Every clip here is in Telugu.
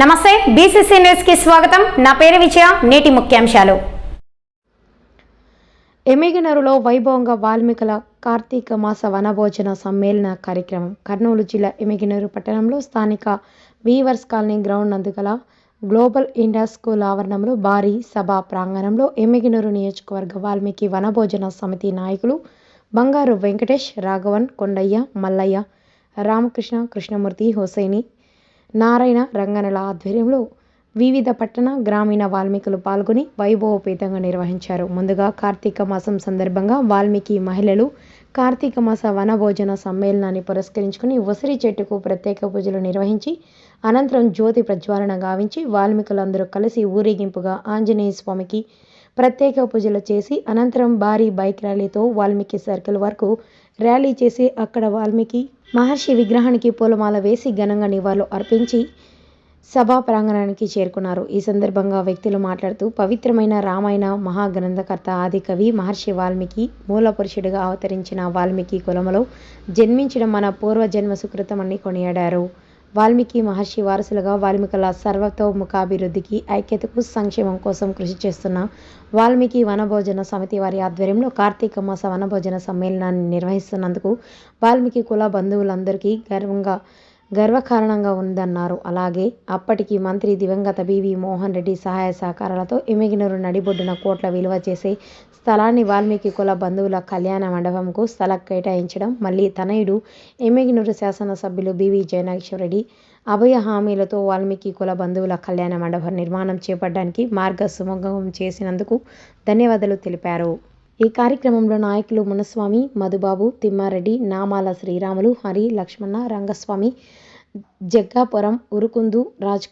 నమస్తే బీసీసీ న్యూస్కి స్వాగతం. నా పేరు విజయ నేటి ముఖ్యాంశాలు. ఎమిగనరులో వైభవంగా వాల్మీకుల కార్తీక మాస వనభోజన సమ్మేళన కార్యక్రమం. కర్నూలు జిల్లా ఎమిగనూరు పట్టణంలో స్థానిక వీవర్స్ కాలనీ గ్రౌండ్ నందుగల గ్లోబల్ ఇండియా స్కూల్ ఆవరణంలో భారీ సభా ప్రాంగణంలో ఎమ్మిగినూరు నియోజకవర్గ వాల్మీకి వనభోజన సమితి నాయకులు బంగారు వెంకటేష్ రాఘవన్ కొండయ్య మల్లయ్య రామకృష్ణ కృష్ణమూర్తి హుసైని నారాయణ రంగనల ఆధ్వర్యంలో వివిధ పట్టణ గ్రామీణ వాల్మీకులు పాల్గొని వైభవోపేతంగా నిర్వహించారు. ముందుగా కార్తీక మాసం సందర్భంగా వాల్మీకి మహిళలు కార్తీక మాస వనభోజన సమ్మేళనాన్ని పురస్కరించుకుని ఉసిరి చెట్టుకు ప్రత్యేక పూజలు నిర్వహించి అనంతరం జ్యోతి ప్రజ్వాలన గావించి వాల్మీకులందరూ కలిసి ఊరేగింపుగా ఆంజనేయ స్వామికి ప్రత్యేక పూజలు చేసి అనంతరం భారీ బైక్ ర్యాలీతో వాల్మీకి సర్కిల్ వరకు ర్యాలీ చేసి అక్కడ వాల్మీకి మహర్షి విగ్రహానికి పూలమాల వేసి ఘనంగా నివాళులు అర్పించి సభా ప్రాంగణానికి చేరుకున్నారు. ఈ సందర్భంగా వ్యక్తులు మాట్లాడుతూ పవిత్రమైన రామాయణ మహాగ్రంథకర్త ఆది కవి మహర్షి వాల్మీకి మూల పురుషుడిగా అవతరించిన వాల్మీకి కులములో జన్మించడం మన పూర్వజన్మ సుకృతమని కొనియాడారు. వాల్మీకి మహర్షి వారసులుగా వాల్మీకుల సర్వతోముఖాభివృద్ధికి ఐక్యతకు సంక్షేమం కోసం కృషి చేస్తున్న వాల్మీకి వనభోజన సమితి వారి ఆధ్వర్యంలో కార్తీక మాస వనభోజన సమ్మేళనాన్ని నిర్వహిస్తున్నందుకు వాల్మీకి కుల బంధువులందరికీ గర్వంగా గర్వకారణంగా ఉందన్నారు అలాగే అప్పటికి మంత్రి దివంగత బివి మోహన్ రెడ్డి సహాయ సహకారాలతో ఎమిగినూరు నడిబొడ్డున కోట్ల విలువ చేసే స్థలాన్ని వాల్మీకి కుల బంధువుల కళ్యాణ మండపంకు స్థలం కేటాయించడం మళ్ళీ తనయుడు ఎమిగినూరు శాసనసభ్యులు బివి జయనాగేశ్వరరెడ్డి అభయ హామీలతో వాల్మీకి కుల బంధువుల కళ్యాణ మండపం నిర్మాణం చేపట్టడానికి మార్గ సుమగం చేసినందుకు ధన్యవాదాలు తెలిపారు. ఈ కార్యక్రమంలో నాయకులు మునస్వామి మధుబాబు తిమ్మారెడ్డి నామాల శ్రీరాములు హరి లక్ష్మణ రంగస్వామి జగ్గాపురం ఉరుకుందు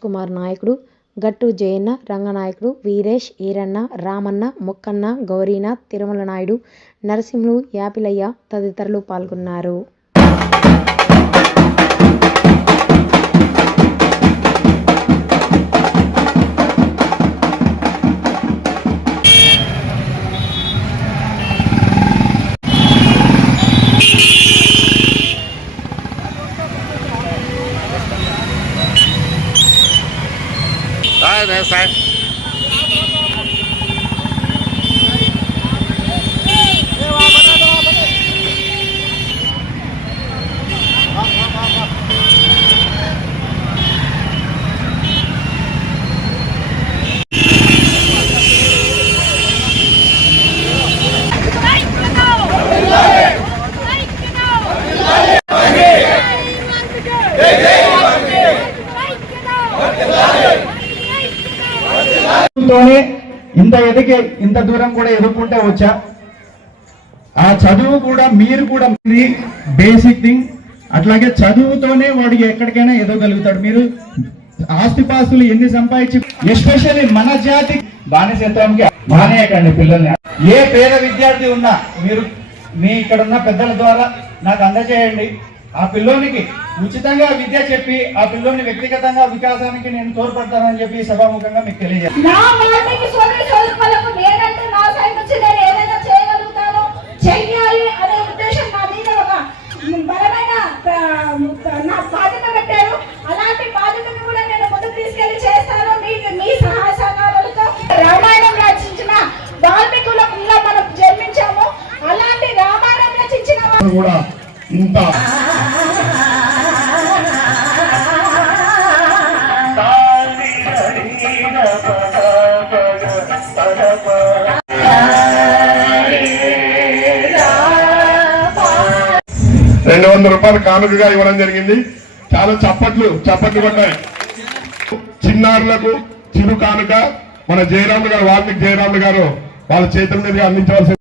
కుమార్ నాయకుడు గట్టు జయన్న రంగనాయకుడు వీరేష్ ఈరన్న రామన్న ముక్కన్న గౌరీనాథ్ తిరుమల నాయుడు నరసింహులు యాపిలయ్య తదితరులు పాల్గొన్నారు. చదువుతోనే ఇంత ఎదిగి ఇంత దూరం కూడా ఎదుర్కొంటే వచ్చా? ఆ చదువు కూడా మీరు కూడా బేసిక్ థింగ్ అట్లాగే చదువుతోనే వాడికి ఎక్కడికైనా ఎదగలుగుతాడు మీరు ఆస్తిపాస్తులు ఎన్ని సంపాదించి ఎస్పెషల్లీ మన జాతి బానిసత్వానికి మానేయకండి పిల్లల్ని. ఏ పేద విద్యార్థి ఉన్నా మీరు మీ ఇక్కడ ఉన్న పెద్దల ద్వారా నాకు అందజేయండి. ఆ పిల్లోనికి ఉచితంగా విద్య చెప్పి ఆ పిల్లోని వ్యక్తిగతంగా వికాసానికి నేను తోడ్పడతానని చెప్పి సభాముఖంగా మీకు తెలియజేస్తాను నా వాటికి సోదరి సోదరులకు నేనంటే నా సైడ్ కూడా నేను రెండు వందల రూపాయలు కానుకగా ఇవ్వడం జరిగింది. చాలా చప్పట్లు చప్పట్లు పడ్డాయి చిన్నారులకు చిరు కానుక మన జయరాములు గారు వాల్మీకి జయరాములు గారు వాళ్ళ చేతుల మీదుగా అందించవలసింది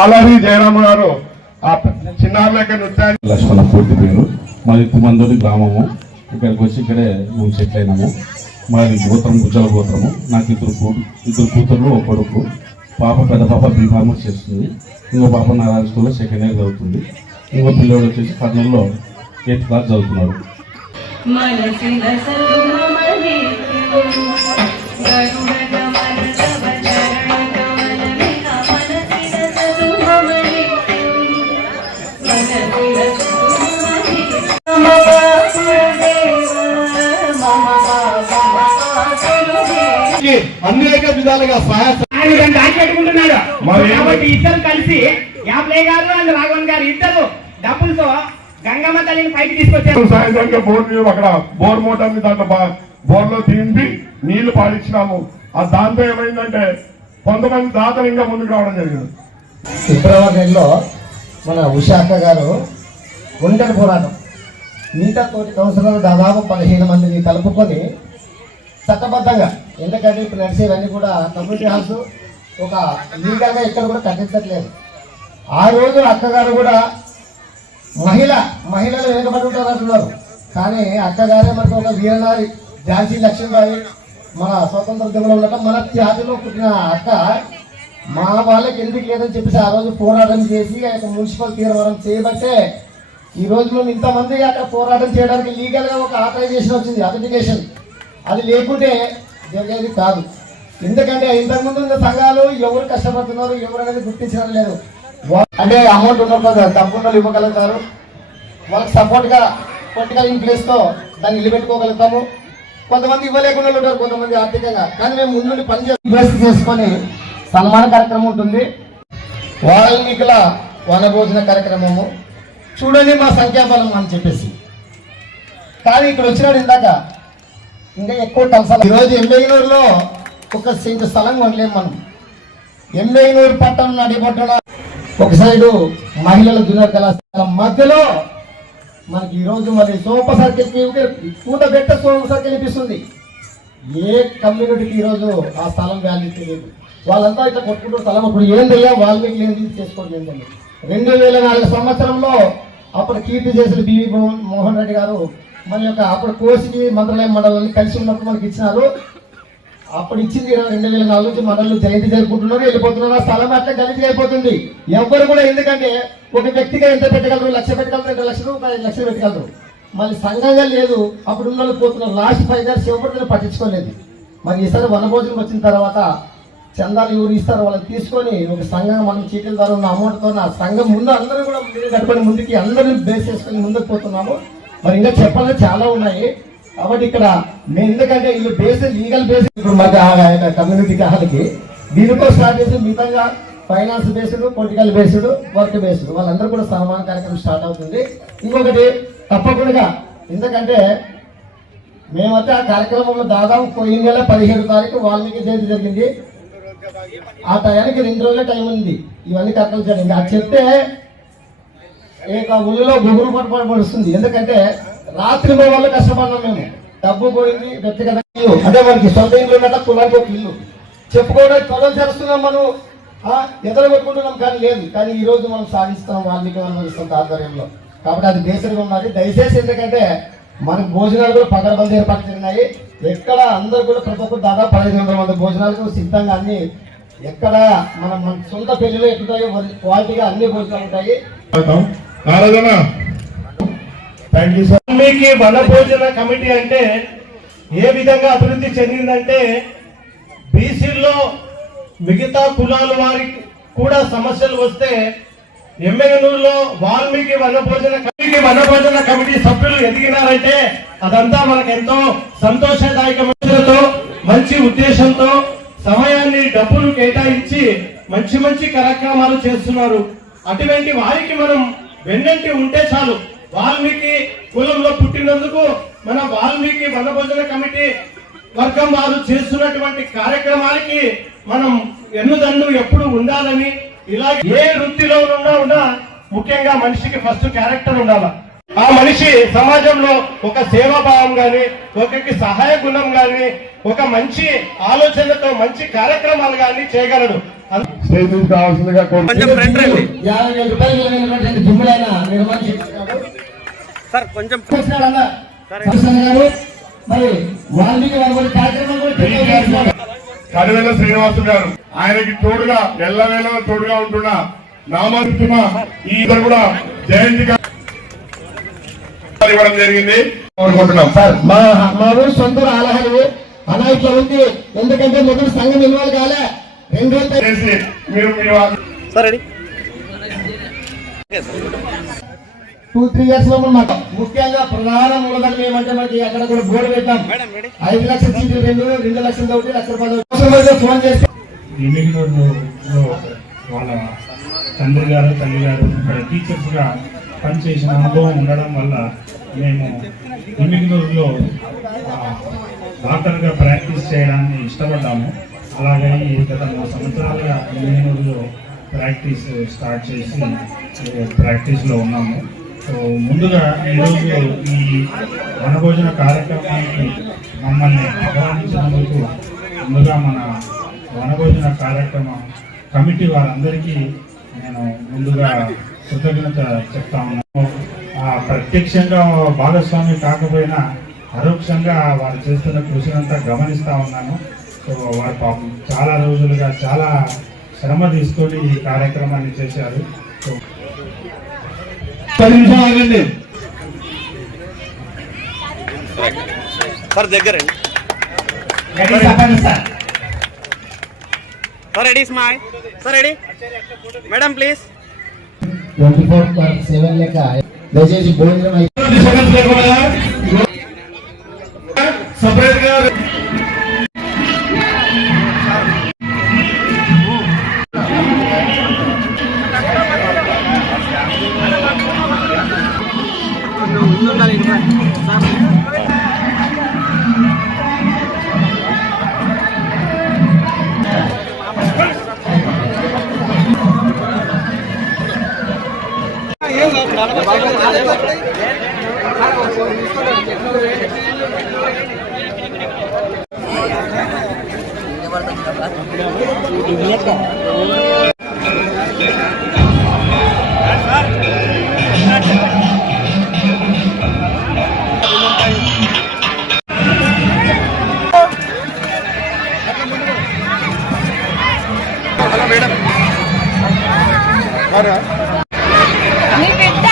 ఆలరి జయరాము గారు ఆ చిన్నారులకి నృత్యాన్ని లక్ష్మణ పూర్తి పేరు. మాది కుమందోలి గ్రామము. ఇక్కడికి వచ్చి ఇక్కడే మేము సెటిల్ అయినాము. మాది గోత్రం గుజ్జల గోత్రము. నాకు ఇద్దరు ఇద్దరు కూతుర్లు ఒక కొడుకు. పాప పెద్ద పాప బీఫార్మస్ చేస్తుంది. ఇంకో పాప నారాయణ స్కూల్లో సెకండ్ ఇయర్ చదువుతుంది. ఇంకో పిల్లోడు వచ్చేసి కర్నూలులో ఎయిత్ క్లాస్ చదువుతున్నారు అనేక విధాలుగా సహాయ కాబట్టి ఇద్దరు కలిసి యాప్లే గారు అండ్ రాఘవన్ గారు ఇద్దరు డబ్బులతో గంగమ్మ తల్లిని పైకి తీసుకొచ్చారు. సాయంత్రంగా బోర్ నీళ్ళు అక్కడ బోర్ మోటార్ని దాంట్లో బా- బోర్లో దింపి నీళ్ళు పాడించినాము ఆ దాంతో ఏమైందంటే కొంతమంది దాతలు ఇంకా ముందుకు రావడం జరిగింది. ఫిబ్రవరి నెలలో మన ఉషాక్క గారు ఒంటరి పోరాటం. మిగతా తోటి కౌన్సిలర్లు దాదాపు పదిహేను మందిని కలుపుకొని చట్టబద్ధంగా ఎందుకంటే ఇప్పుడు నడిచేవన్నీ కూడా కమ్యూనిటీ హాల్స్ ఒక లీగల్గా ఎక్కడ కూడా కట్టించట్లేదు ఆ రోజు అక్కగారు కూడా మహిళ మహిళలు వెనుకబడి ఉంటారు అంటున్నారు. కానీ అక్కగారే మనకు ఒక వీరనారి ఝాన్సీ లక్ష్మీబాయి మన స్వతంత్ర దిగులో ఉండటం మన జాతిలో పుట్టిన అక్క మా వాళ్ళకి ఎందుకు లేదని చెప్పేసి ఆ రోజు పోరాటం చేసి ఆ యొక్క మున్సిపల్ తీర్మానం చేయబట్టే ఈ రోజు మేము ఇంతమంది అక్కడ పోరాటం చేయడానికి లీగల్గా ఒక ఆథరైజేషన్ వచ్చింది అథెంటికేషన్. అది లేకుంటే జరిగేది కాదు. ఎందుకంటే ఇంతకుముందు ఉన్న సంఘాలు ఎవరు కష్టపడుతున్నారు ఎవరు అనేది గుర్తించడం లేదు. అంటే అమౌంట్ ఉన్నప్పుడు తప్పకుండా ఇవ్వగలుగుతారు. వాళ్ళకి సపోర్ట్గా పొలిటికల్ ఇన్ఫ్లుయెన్స్తో దాన్ని నిలబెట్టుకోగలుగుతాము. కొంతమంది ఇవ్వలేకుండా ఉంటారు కొంతమంది ఆర్థికంగా. కానీ మేము ముందు పని చేసి చేసుకొని సన్మాన కార్యక్రమం ఉంటుంది. వాల్మీకుల వనభోజన కార్యక్రమము. చూడండి మా సంఖ్యాబలం అని చెప్పేసి. కానీ ఇక్కడ వచ్చినాడు ఇందాక. ఇంకా ఎక్కువ కలిసాలి ఈరోజు ఎంబెగినూరులో ఒక సెంట్ స్థలం కొనలేము మనం. ఎంబెగినూరు పట్టణం నడిపట్టణ ఒక సైడు మహిళల జూనియర్ కళాశాల మధ్యలో మనకి ఈరోజు మరి సోప సర్కిల్ పూట పెట్ట సోప సర్కిల్ అనిపిస్తుంది. ఏ కమ్యూనిటీకి ఈరోజు ఆ స్థలం వాల్యూ తెలియదు. వాళ్ళంతా ఇట్లా కొట్టుకుంటూ స్థలం ఏం లేవు వాల్మీకి లేని చేసుకోవడం ఏంటండి రెండు వేల నాలుగు సంవత్సరంలో అప్పుడు కీర్తి చేసిన బివి మోహన్ మోహన్ రెడ్డి గారు మన యొక్క అప్పుడు కోసికి మంత్రాలయం మండలాన్ని కలిసి ఉన్నప్పుడు మనకి ఇచ్చినారు. అప్పుడు ఇచ్చింది రెండు వేల నాలుగు మనల్ని మండలు జయంతి జరుపుకుంటున్నారు వెళ్ళిపోతున్నారు. ఆ స్థలం అట్లా గలిజి అయిపోతుంది. ఎవ్వరు కూడా ఎందుకంటే ఒక వ్యక్తిగా ఎంత పెట్టగలరు? లక్ష పెట్టగలరు రెండు లక్షలు ఒక ఐదు లక్షలు పెట్టగలరు. మళ్ళీ సంఘంగా లేదు అప్పుడు ఉన్న వాళ్ళు పోతున్నారు. లాస్ట్ ఫైవ్ ఇయర్స్ ఎవరు పట్టించుకోలేదు. మరి ఈసారి వనభోజనం వచ్చిన తర్వాత చందాలు ఎవరు ఇస్తారు వాళ్ళని తీసుకొని ఒక సంఘం మనం చీటీల ద్వారా ఉన్న అమౌంట్తో ఆ సంఘం ముందు అందరూ కూడా ముందు కట్టుకొని ముందుకి అందరిని బేస్ చేసుకొని ముందుకు పోతున్నాము. మరి ఇంకా చెప్పాలంటే చాలా ఉన్నాయి. కాబట్టి ఇక్కడ మేము ఎందుకంటే వీళ్ళు బేస్ లీగల్ బేస్ ఇప్పుడు మాకు కమ్యూనిటీ వాళ్ళకి దీనితో స్టార్ట్ చేసి మిగతా finance based political based work based వాళ్ళందరూ కూడా సమాన కార్యక్రమం స్టార్ట్ అవుతుంది. ఇంకొకటి తప్పకుండా ఎందుకంటే మేమైతే ఆ కార్యక్రమంలో దాదాపు పోయిన నెల పదిహేడు తారీఖు వాల్మీకి జయంతి జరిగింది. ఆ టయానికి రెండు రోజుల టైం ఉంది. ఇవన్నీ కట్టలు జరిగింది. అది చెప్తే ఇక ఊళ్ళో గుగురు పట్టు ఎందుకంటే రాత్రి మా వాళ్ళు కష్టపడినాం మేము డబ్బు పోయింది వ్యక్తిగత ఇల్లు. అదే మనకి సొంత ఇల్లు ఉన్నట్టు కులానికి ఒక ఇల్లు. చెప్పుకోవడానికి తొలలు చేస్తున్నాం మనం. ఎదలు కొట్టుకుంటున్నాం కానీ లేదు. కానీ ఈ రోజు మనం సాధిస్తాం వాల్మీకి అనుభవిస్తాం ఆధ్వర్యంలో కాబట్టి అది బేసిక్గా ఉన్నది. దయచేసి ఎందుకంటే మనకు భోజనాలు కూడా పగడబంది ఏర్పాటు జరిగినాయి. ఎక్కడ అందరూ కూడా ప్రతి ఒక్కరు దాదాపు పదిహేను వందల మంది భోజనాలకు సిద్ధంగా అన్ని ఎక్కడ మన మన సొంత పెళ్ళిలో ఎట్లుంటాయో క్వాలిటీగా అన్ని భోజనాలు ఉంటాయి. థ్యాంక్ యూ సార్ వనభోజన కమిటీ అంటే ఏ విధంగా అభివృద్ధి చెందిందంటే బీసీల్లో మిగతా కులాల వారికి కూడా సమస్యలు వస్తే ఎమ్మెగనూరులో వాల్మీకి వనభోజన కమిటీ వనభోజన కమిటీ సభ్యులు ఎదిగినారంటే అదంతా మనకు ఎంతో సంతోషదాయకమైనతో మంచి ఉద్దేశంతో సమయాన్ని డబ్బులు కేటాయించి మంచి మంచి కార్యక్రమాలు చేస్తున్నారు. అటువంటి వారికి మనం వెన్నంటి ఉంటే చాలు. వాల్మీకి కులంలో పుట్టినందుకు మన వాల్మీకి వనభోజన కమిటీ వర్గం వారు చేస్తున్నటువంటి కార్యక్రమానికి మనం ఎన్నుదన్ను ఎప్పుడు ఉండాలని ఇలా ఏ వృత్తిలో ఉన్నా ఉన్నా ముఖ్యంగా మనిషికి ఫస్ట్ క్యారెక్టర్ ఉండాలి. ఆ మనిషి సమాజంలో ఒక సేవాభావం గాని ఒకరికి సహాయ గుణం గాని ఒక మంచి ఆలోచనతో మంచి కార్యక్రమాలు గాని చేయగలడు. కావాల్సిందిగా చేస్తున్నాడు వచ్చినాడన్న కృష్ణ గారు ఆయనకి తోడుగా ఎల్లవేళ తోడుగా ఉంటున్న నామస్తున్న ఈ ఇద్దరు కూడా జయంతి ఇవ్వడం జరిగింది. కోరుకుంటున్నాం. సార్ మా మా ఊరు సొంత ఉంది. ఎందుకంటే మొదటి సంఘం ఇన్వాల్వ్ కాలే. రెండు వాళ్ళు టూ త్రీ ఇయర్స్లో మాకు ముఖ్యంగా ప్రధాన మూలధనం ఏమంటే మనకి అక్కడ కూడా బోర్డు పెట్టాం. ఐదు లక్షల సీట్లు రెండు రెండు లక్షల ఒకటి లక్ష రూపాయలు. ఫోన్ చేస్తే వాళ్ళ తండ్రి గారు తల్లి గారు ఇక్కడ టీచర్స్గా పనిచేసిన అనుభవం ఉండడం వల్ల మేము ఎమ్మిగనూరులో ఆ, డాక్టర్గా ప్రాక్టీస్ చేయడాన్ని ఇష్టపడ్డాము. అలాగే ఈ గత మూడు సంవత్సరాలుగా ఎమ్మిగనూరులో ప్రాక్టీస్ స్టార్ట్ చేసి ప్రాక్టీస్లో ఉన్నాము. ముందుగా ఈరోజు ఈ వనభోజన కార్యక్రమానికి మమ్మల్ని ఆహ్వానించినందుకు ముందుగా మన వనభోజన కార్యక్రమ కమిటీ వారందరికీ నేను ముందుగా కృతజ్ఞత చెప్తా ఉన్నాను. ప్రత్యక్షంగా భాగస్వామి కాకపోయినా పరోక్షంగా వారు చేస్తున్న కృషినంతా గమనిస్తూ ఉన్నాను. సో వారు పాపం చాలా రోజులుగా చాలా శ్రమ తీసుకొని ఈ కార్యక్రమాన్ని చేశారు. సో పది నిమిషాలు ఆగండి. సార్ దగ్గర sir. Sir. Ready smile sir ready? Madam please. Twenty four seven లెక్క. దయచేసి భోజనం సపరేట్గా మేడం. Nipid